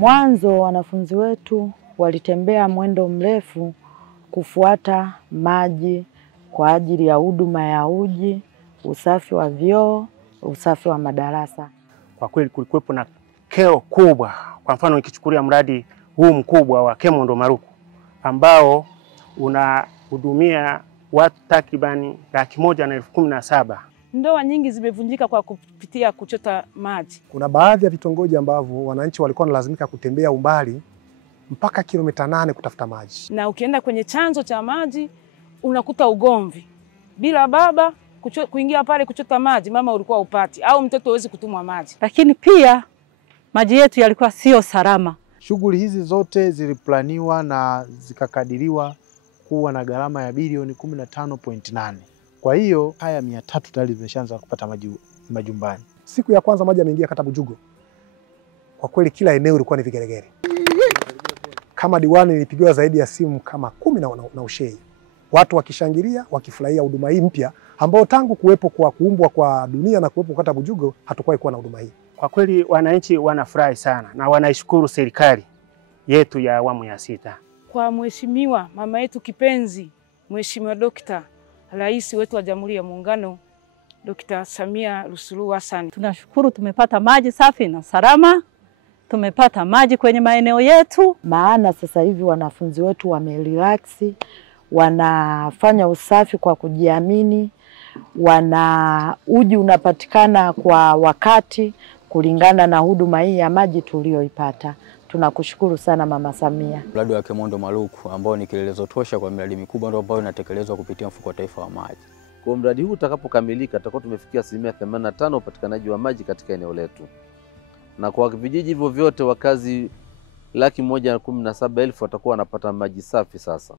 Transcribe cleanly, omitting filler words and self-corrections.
Mwanzo wanafunzi wetu walitembea mwendo mrefu kufuata maji kwa ajili ya huduma ya uji, usafi wa vyoo, usafi wa madarasa. Kwa kweli kulikuwepo na kero kubwa. Kwa mfano nikichukulia mradi huu mkubwa wa Kemondo Maruku ambao unahudumia watu takribani 117,000. Ndoa nyingi zimevunjika kwa kupitia kuchota maji. Kuna baadhi ya vitongoji ambavyo wananchi walikuwa wanalazimika kutembea umbali mpaka kilomita 8 kutafuta maji. Na ukienda kwenye chanzo cha maji unakuta ugomvi. Bila baba kuingia pale kuchota maji, mama ulikuwa upati au mtoto hawezi kutumwa maji. Lakini pia maji yetu yalikuwa sio salama. Shughuli hizi zote ziliplaniwa na zikakadiriwa kuwa na gharama ya bilioni 15.8. Kwa hiyo haya 300 tayari zimeshaanza kupata maji majumbani. Siku ya kwanza maji yameingia kata Bujugo, kwa kweli kila eneo lilikuwa ni vigeregere. Kama diwani nilipigiwa zaidi ya simu kama 10 na ushei. Watu wakishangilia, wakifurahia huduma hii mpya ambao tangu kuwepo kwa kuumbwa kwa dunia na kuwepo kata Bujugo hatukuwahi kuwa na huduma hii. Kwa kweli wananchi wanafurahi sana na wanaishukuru serikali yetu ya awamu ya 6. Kwa mheshimiwa mama yetu kipenzi, Mheshimiwa Dr. Rais wetu wa Jamhuri ya Muungano, Dr. Samia Suluhu Hassan. Tunashukuru tumepata maji safi na salama. Tumepata maji kwenye maeneo yetu. Maana sasa hivi wanafunzi wetu wamerelax, wanafanya usafi kwa kujiamini, uji unapatikana kwa wakati kulingana na huduma hii ya maji tuliyoipata. Tunakushukuru sana Mama Samia. Mradi wa Kemondo Maruku ambao ni kielelezo tosha kwa miradi mikubwa ambayo inatekelezwa kupitia mfuko wa taifa wa maji. Kwa mradi huu utakapokamilika tutakuwa tumefikia 85% upatikanaji wa maji katika eneo letu. Na kwa vijiji hivyo vyote wakazi 117,000 watakuwa wanapata maji safi sasa.